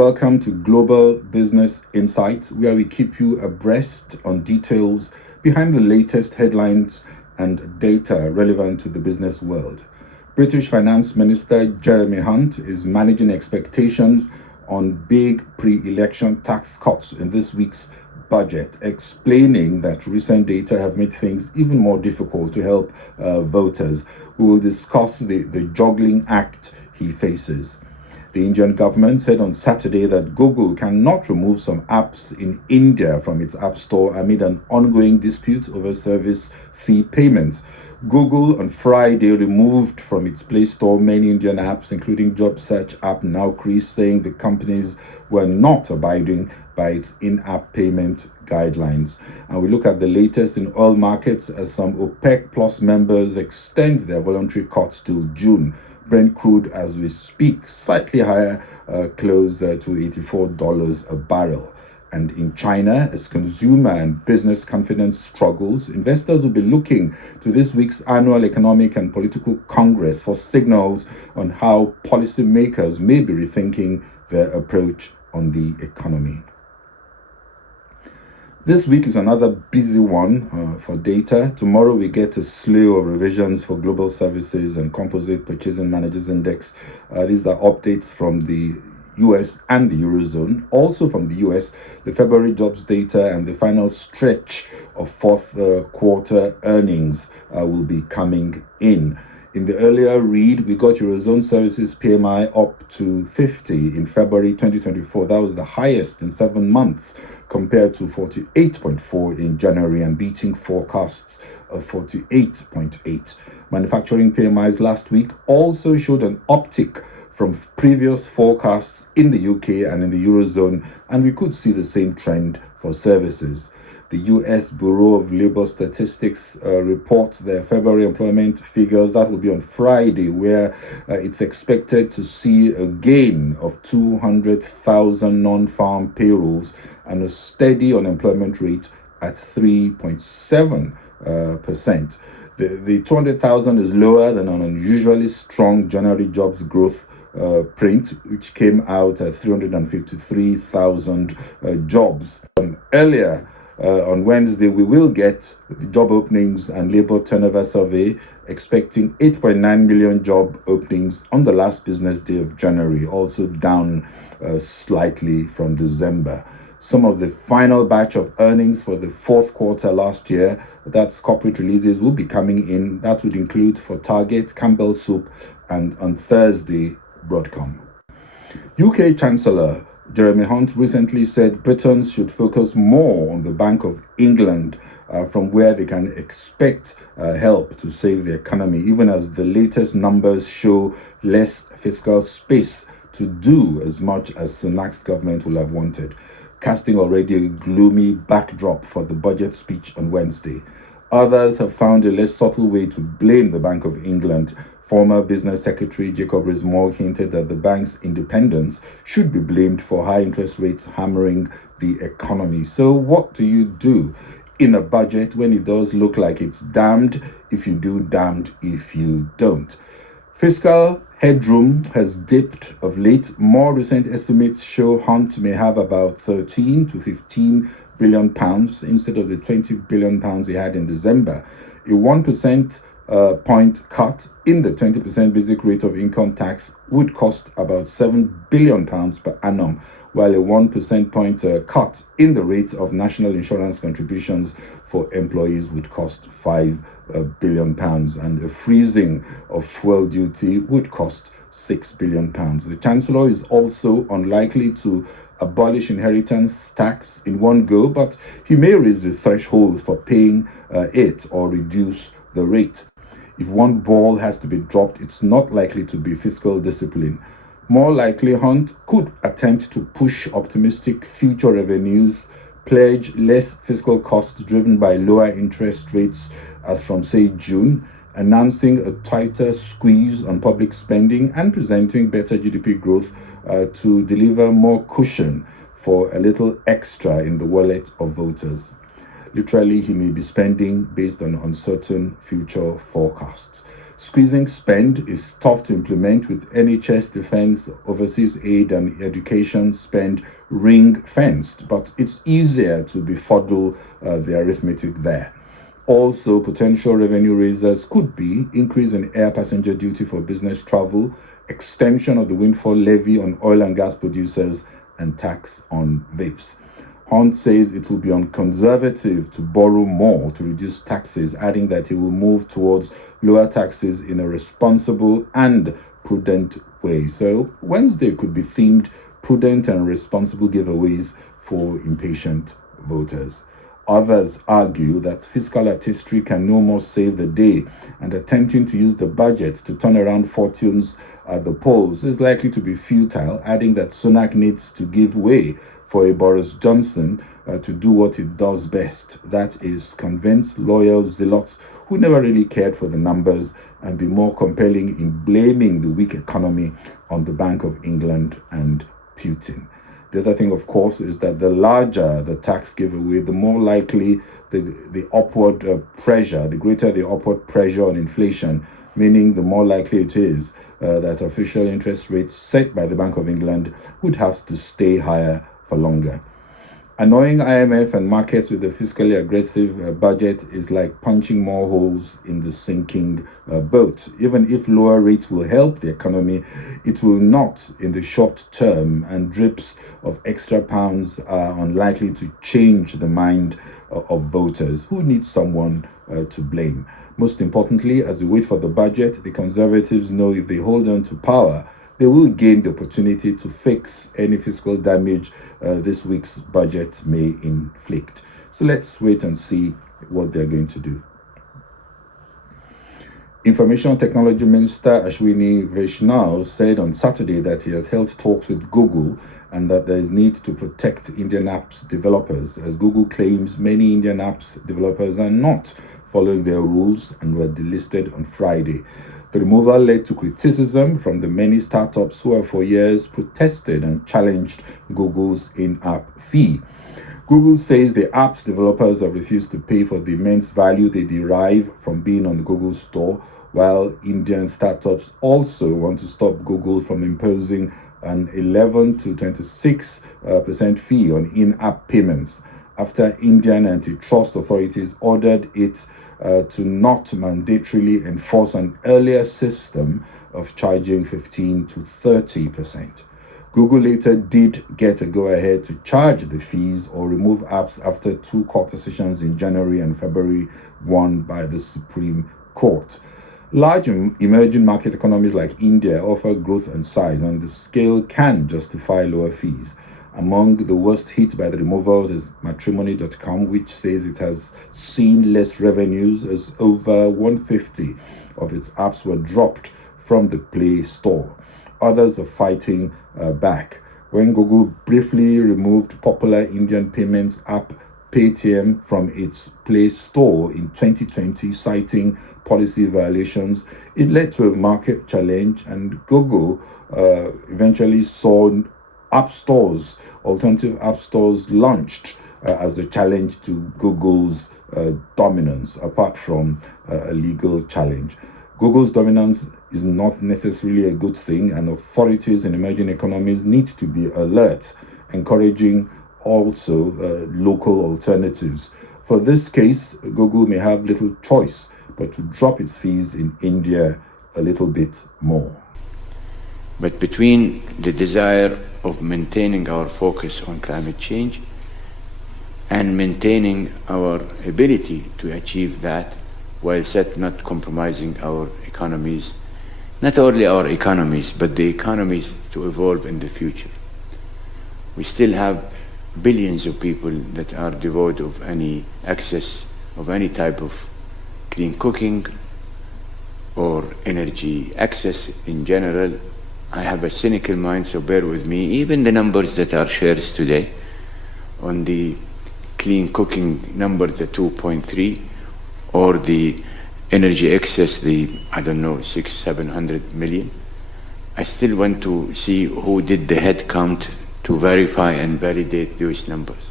welcome to Global Business Insights, where we keep you abreast on details behind the latest headlines and data relevant to the business world. British Finance Minister Jeremy Hunt is managing expectations on big pre-election tax cuts in this week's budget, explaining that recent data have made things even more difficult to help voters. We will discuss the juggling act he faces. The Indian government said on Saturday that Google cannot remove some apps in India from its app store amid an ongoing dispute over service fee payments. Google on Friday removed from its Play Store many Indian apps, including job search app Naukri, saying the companies were not abiding by its in-app payment guidelines. And we look at the latest in oil markets as some OPEC Plus members extend their voluntary cuts till June. Brent crude, as we speak, slightly higher, close to $84 a barrel. And in China, as consumer and business confidence struggles, investors will be looking to this week's annual economic and political congress for signals on how policymakers may be rethinking their approach on the economy. This week is another busy one for data. Tomorrow we get a slew of revisions for global services and composite purchasing managers index. These are updates from the US and the Eurozone. Also from the US, the February jobs data and the final stretch of fourth quarter earnings will be coming in. In the earlier read, we got Eurozone services PMI up to 50 in February 2024. That was the highest in 7 months, compared to 48.4 in January and beating forecasts of 48.8. Manufacturing PMIs last week also showed an uptick from previous forecasts in the UK and in the Eurozone, and we could see the same trend for services. The US Bureau of Labor Statistics reports their February employment figures. That will be on Friday, where it's expected to see a gain of 200,000 non-farm payrolls and a steady unemployment rate at 3.7%. The 200,000 is lower than an unusually strong January jobs growth print, which came out at 353,000 jobs. Earlier on Wednesday, we will get the job openings and labor turnover survey, expecting 8.9 million job openings on the last business day of January, also down slightly from December. Some of the final batch of earnings for the fourth quarter last year, that's corporate releases, will be coming in. That would include for Target, Campbell Soup, and on Thursday, Broadcom. UK Chancellor Jeremy Hunt recently said Britons should focus more on the Bank of England from where they can expect help to save the economy, even as the latest numbers show less fiscal space to do as much as Sunak's government will have wanted, casting already a gloomy backdrop for the budget speech on Wednesday. Others have found a less subtle way to blame the Bank of England. Former Business Secretary Jacob Rees-Mogg hinted that the bank's independence should be blamed for high interest rates hammering the economy. So what do you do in a budget when it does look like it's damned if you do, damned if you don't? Fiscal headroom has dipped of late. More recent estimates show Hunt may have about 13 to 15 billion pounds instead of the 20 billion pounds he had in December. A 1% point cut in the 20% basic rate of income tax would cost about £7 billion per annum, while a 1% point cut in the rate of national insurance contributions for employees would cost £5 billion, and a freezing of fuel duty would cost £6 billion. The Chancellor is also unlikely to abolish inheritance tax in one go, but he may raise the threshold for paying it or reduce the rate. If one ball has to be dropped, it's not likely to be fiscal discipline. More likely, Hunt could attempt to push optimistic future revenues, pledge less fiscal costs driven by lower interest rates as from, say, June, announcing a tighter squeeze on public spending and presenting better GDP growth to deliver more cushion for a little extra in the wallet of voters. Literally, he may be spending based on uncertain future forecasts. Squeezing spend is tough to implement with NHS, defense, overseas aid, and education spend ring-fenced, but it's easier to befuddle the arithmetic there. Also, potential revenue raisers could be increase in air passenger duty for business travel, extension of the windfall levy on oil and gas producers, and tax on vapes. Hunt says it will be unconservative to borrow more to reduce taxes, adding that it will move towards lower taxes in a responsible and prudent way. So Wednesday could be themed prudent and responsible giveaways for impatient voters. Others argue that fiscal artistry can no more save the day, and attempting to use the budget to turn around fortunes at the polls is likely to be futile, adding that Sunak needs to give way for a Boris Johnson to do what it does best. That is, convince loyal zealots who never really cared for the numbers and be more compelling in blaming the weak economy on the Bank of England and Putin. The other thing, of course, is that the larger the tax giveaway, the more likely the upward pressure, the greater the upward pressure on inflation, meaning the more likely it is that official interest rates set by the Bank of England would have to stay higher for longer. Annoying IMF and markets with a fiscally aggressive budget is like punching more holes in the sinking boat. Even if lower rates will help the economy, it will not in the short term, and drips of extra pounds are unlikely to change the mind of voters who need someone to blame. Most importantly, as we wait for the budget, the Conservatives know if they hold on to power, they will gain the opportunity to fix any fiscal damage this week's budget may inflict. So let's wait and see what they're going to do. Information Technology Minister Ashwini Vaishnaw said on Saturday that he has held talks with Google and that there is need to protect Indian apps developers, as Google claims many Indian apps developers are not following their rules and were delisted on Friday. The removal led to criticism from the many startups who have for years protested and challenged Google's in-app fee. Google says the app's developers have refused to pay for the immense value they derive from being on the Google Store, while Indian startups also want to stop Google from imposing an 11 to 26% fee on in-app payments, after Indian antitrust authorities ordered it to not mandatorily enforce an earlier system of charging 15 to 30%. Google later did get a go-ahead to charge the fees or remove apps after two court decisions in January and February, won by the Supreme Court. Large emerging market economies like India offer growth and size, and the scale can justify lower fees. Among the worst hit by the removals is matrimony.com, which says it has seen less revenues as over 150 of its apps were dropped from the Play Store. Others are fighting back. When Google briefly removed popular Indian payments app Paytm from its Play Store in 2020, citing policy violations, it led to a market challenge, and Google eventually saw alternative app stores launched as a challenge to Google's dominance, apart from a legal challenge. Google's dominance is not necessarily a good thing, and authorities in emerging economies need to be alert, encouraging also local alternatives. For this case, Google may have little choice but to drop its fees in India a little bit more. But between the desire of maintaining our focus on climate change and maintaining our ability to achieve that while not compromising our economies, not only our economies, but the economies to evolve in the future. We still have billions of people that are devoid of any access of any type of clean cooking or energy access in general. I have a cynical mind, so bear with me. Even the numbers that are shared today on the clean cooking number, the 2.3, or the energy excess, the, 600-700 million. I still want to see who did the head count to verify and validate those numbers.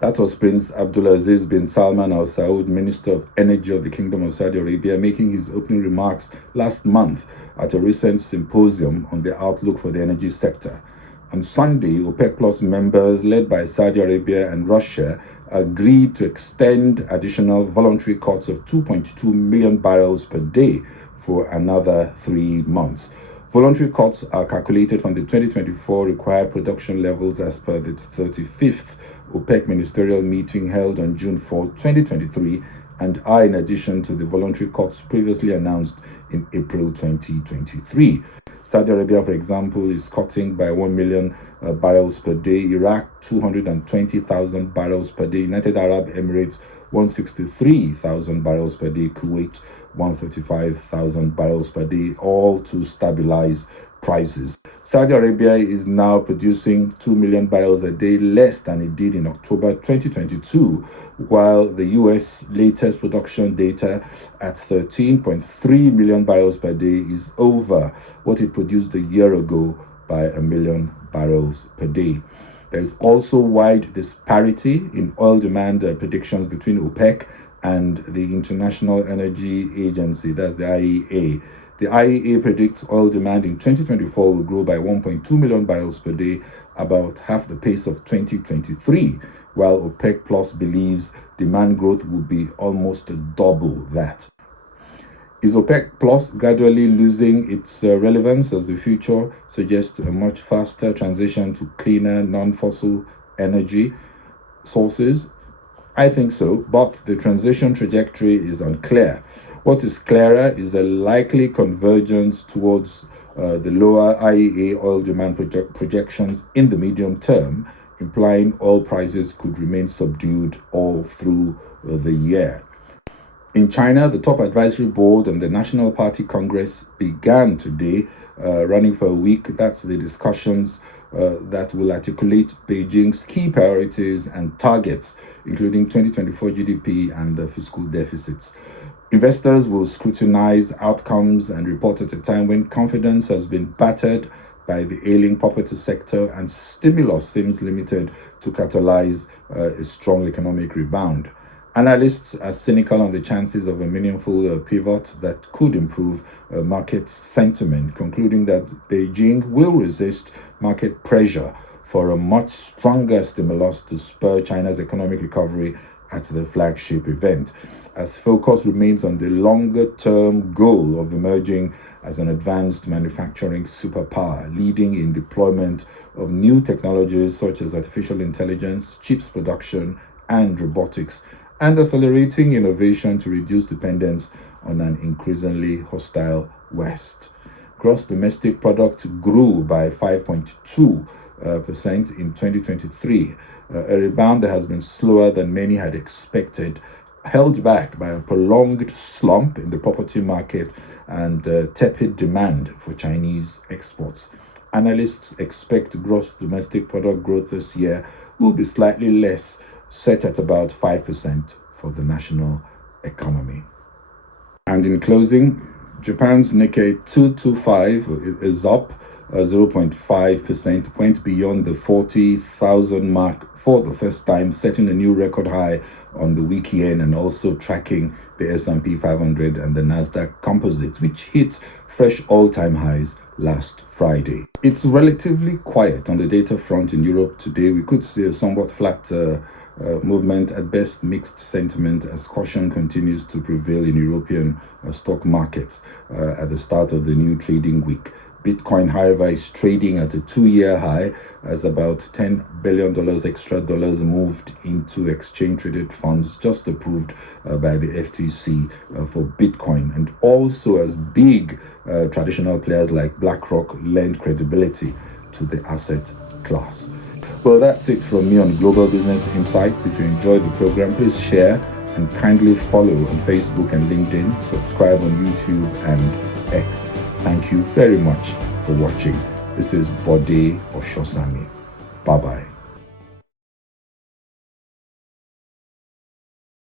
That was Prince Abdulaziz bin Salman Al Saud, Minister of Energy of the Kingdom of Saudi Arabia, making his opening remarks last month at a recent symposium on the outlook for the energy sector. On Sunday, OPEC Plus members led by Saudi Arabia and Russia agreed to extend additional voluntary cuts of 2.2 million barrels per day for another 3 months. Voluntary cuts are calculated from the 2024 required production levels as per the 35th OPEC ministerial meeting held on June 4, 2023, and are in addition to the voluntary cuts previously announced in April 2023. Saudi Arabia, for example, is cutting by 1 million barrels per day, Iraq 220,000 barrels per day, United Arab Emirates 163,000 barrels per day, Kuwait 135,000 barrels per day, all to stabilize prices. Saudi Arabia is now producing 2 million barrels a day less than it did in October 2022, while the US latest production data at 13.3 million barrels per day is over what it produced a year ago by 1 million barrels per day. There is also wide disparity in oil demand predictions between OPEC and the International Energy Agency, that's the IEA. The IEA predicts oil demand in 2024 will grow by 1.2 million barrels per day, about half the pace of 2023, while OPEC Plus believes demand growth will be almost double that. Is OPEC Plus gradually losing its relevance as the future suggests a much faster transition to cleaner, non-fossil energy sources? I think so, but the transition trajectory is unclear. What is clearer is a likely convergence towards the lower IEA oil demand projections in the medium term, implying oil prices could remain subdued all through the year. In China, the top advisory board and the National Party Congress began today, running for a week. That's the discussions that will articulate Beijing's key priorities and targets, including 2024 GDP and the fiscal deficits. Investors will scrutinize outcomes and report at a time when confidence has been battered by the ailing property sector and stimulus seems limited to catalyze a strong economic rebound. Analysts are cynical on the chances of a meaningful pivot that could improve market sentiment, concluding that Beijing will resist market pressure for a much stronger stimulus to spur China's economic recovery at the flagship event, as focus remains on the longer-term goal of emerging as an advanced manufacturing superpower, leading in deployment of new technologies such as artificial intelligence, chips production, and robotics, and accelerating innovation to reduce dependence on an increasingly hostile West. Gross domestic product grew by 5.2% in 2023, a rebound that has been slower than many had expected, held back by a prolonged slump in the property market and tepid demand for Chinese exports. Analysts expect gross domestic product growth this year will be slightly less, set at about 5% for the national economy. And in closing, Japan's Nikkei 225 is up 0.5%, went beyond the 40,000 mark for the first time, setting a new record high on the weekend and also tracking the S&P 500 and the Nasdaq Composite, which hit fresh all-time highs last Friday. It's relatively quiet on the data front in Europe today. We could see a somewhat flat movement, at best mixed sentiment, as caution continues to prevail in European stock markets at the start of the new trading week. Bitcoin, however, is trading at a 2-year high as about $10 billion extra dollars moved into exchange-traded funds just approved by the FTC for Bitcoin, and also as big traditional players like BlackRock lend credibility to the asset class. Well, that's it from me on Global Business Insights. If you enjoyed the program, please share and kindly follow on Facebook and LinkedIn, subscribe on YouTube and X. Thank you very much for watching. This is Bode Oshosami. Bye-bye.